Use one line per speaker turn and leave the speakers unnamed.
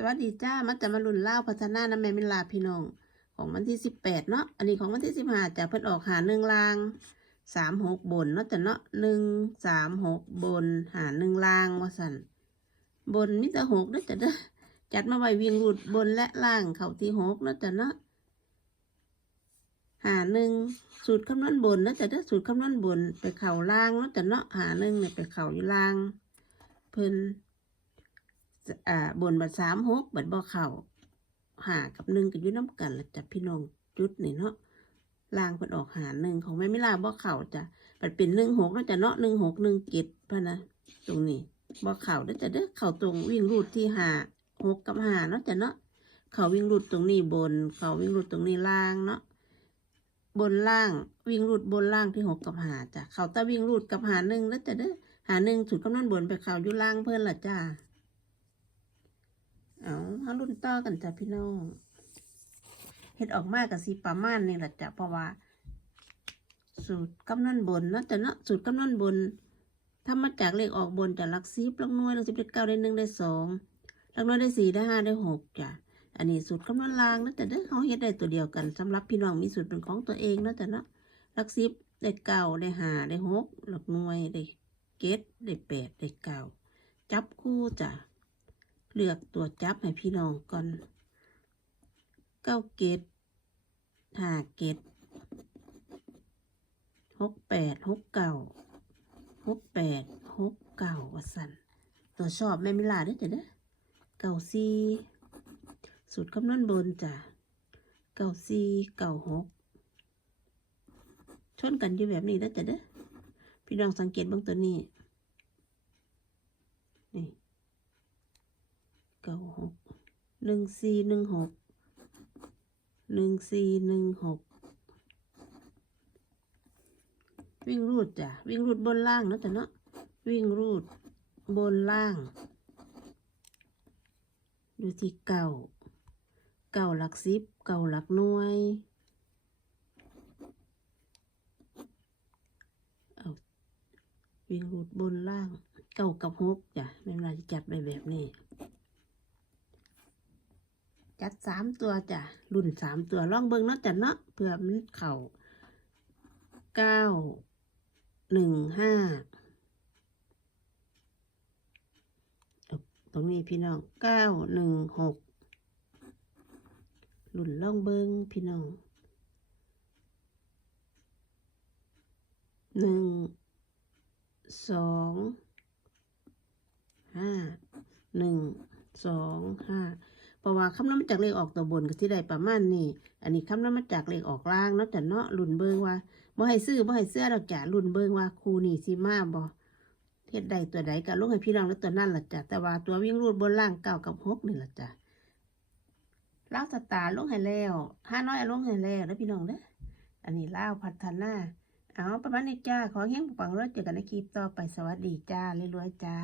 สวัสดีจ้า มันจะมาลุ่นเล่าพัฒนาน้ำแม่มิลาพี่น้อง ของวันที่สิบแปดเนาะ อันนี้ของวันที่สิบห้าจะเพิ่นออกหาหนึ่งลางสามหกบนเนาะแต่เนาะหนึ่งสามหกบนหาหนึ่งลางว่าสันบนมิต่หกเด้อจ้ะเด้อจัดมาไว้วิ่งรูดบนและล่างเข้าที่หกเนาะแต่เนาะหาหนึ่งสูตรคำนวณบนเนาะแต่เด้อสูตรคำนวณบนไปเข่าล่างเนาะแต่เนาะหาหนึ่งเนี่ยไปเข่าอยู่ล่าง เพิ่น อ่าบนบัดสามหกบัดบ่เข่าหากับหนึ่งกับยุ่น้ำกันละจ้ะพี่น้องจุดนี่เนาะลางเพิ่นออกหาหนึ่งของแม่ไม่ลาบ่เข่าจ้ะบัดเป็นหนึ่งหกแล้วจะเนาะหนึ่งหกหนึ่งเจ็ดพะนะตรงนี้บ่เข่าแล้วจะเด้อเข่าตรงวิ่งรูดที่หาหกกับหาเนาะจะเนาะเข่าวิ่งรูดตรงนี้บน เข่าวิ่งรูดตรงนี้ล่างเนาะบนล่างวิ่งรูดบนล่างที่หกกับหาจ้ะเข่าตาวิ่งรูดกับหาหนึ่งแล้วจะเด้อหาหนึ่งสุดกำนันบนไปเข่าอยู่ล่างเพิ่อนละจ้า เอาเอารุ่นต่อกันจ้ะพี่น้องเฮ็ดออกมากกับสีประมาณนี่แหละจ้ะเพราะว่า สูตรกำนันบนนะจ้ะเนาะสูตรกำนันบนถ้ามาจากเลขออกบนจะหลักสิบหลักน่วยลักสิบได้เก้าได้หนึ่งได้สองลักน่วยได้สี่ได้ห้าได้หกจ้ะอันนี้สูตรคำนวณรางนะจ้ะเด้อเขาเฮ็ดได้ตัวเดียวกันสำหรับพี่น้องมีสูตรเป็นของตัวเองนะจ้ะเนาะลักสิบได้เก้าได้ห้าได้หกหลักหน่วยได้เจ็ดได้แปดได้เก้าจับคู่จ้ะ เลือกตัวจับให้พี่น้องก่อนเก้าเกตห้าเกตหกแปดหกเก้าหกแปดหกเก้าวสันตัวชอบแม่มิลาด้อจ้ะเด้อเก้าสี่สูตรคำนวณบนจ้ะเก้าสี่เก้าหกชนกันอยู่แบบนี้เด้อจ้ะเด้อพี่น้องสังเกตบ้างตัวนี้นี่ ก้าหกหนึ่งสี่หนึ่งหกหนึ่งสี่หนึ่งหกวิ่งรูดจ้ะวิ่งรูดบนล่างเนาะแต่เนาะวิ่งรูดบนล่างดูที่เก่าเก่าหลักสิบเก่าหลักหน่วยเอาวิ่งรูดบนล่างเก่ากับหกจ้ะไม่เป็นไรจะจัดไปแบบนี้ จัดสามตัวจ้ะรุ่นสามตัวลองเบิ่งเนาะจ้ะเนาะเพื่อมันเข่าเก้าหนึ่งห้าตรงนี้พี่น้องเก้าหนึ่งหกรุ่นลองเบิ่งพี่น้องหนึ่งสองห้าหนึ่งสองห้า เพราะว่าคำนวณมาจากเลขออกตัวบนก็ที่ได้ประมาณนี้ อันนี้คำนวณมาจากเลขออกล่างเนาะแต่เนาะรุ่นเบิงว่าบ่ให้ซื้อบ่ให้เสื้อดอกจ้ะรุ่นเบิงว่าครูนี่สิมาบ่เฮ็ดใดตัวใดก็ลงให้พี่น้องแล้วตัวนั่นล่ะจ้ะแต่ว่าตัววิ่งรูดบนล่างเก้ากับหกนี่ล่ะจ้ะล่าวสตาร์ลงให้แล้วห้าน้อยเอาลงให้แล้วแล้วพี่น้องเด้ออันนี้ล่าวพัฒนาเอาประมาณนี้จ้าขอเฮงปังรถเจอกันในคลิปต่อไปสวัสดีจ้ารวยๆจ้า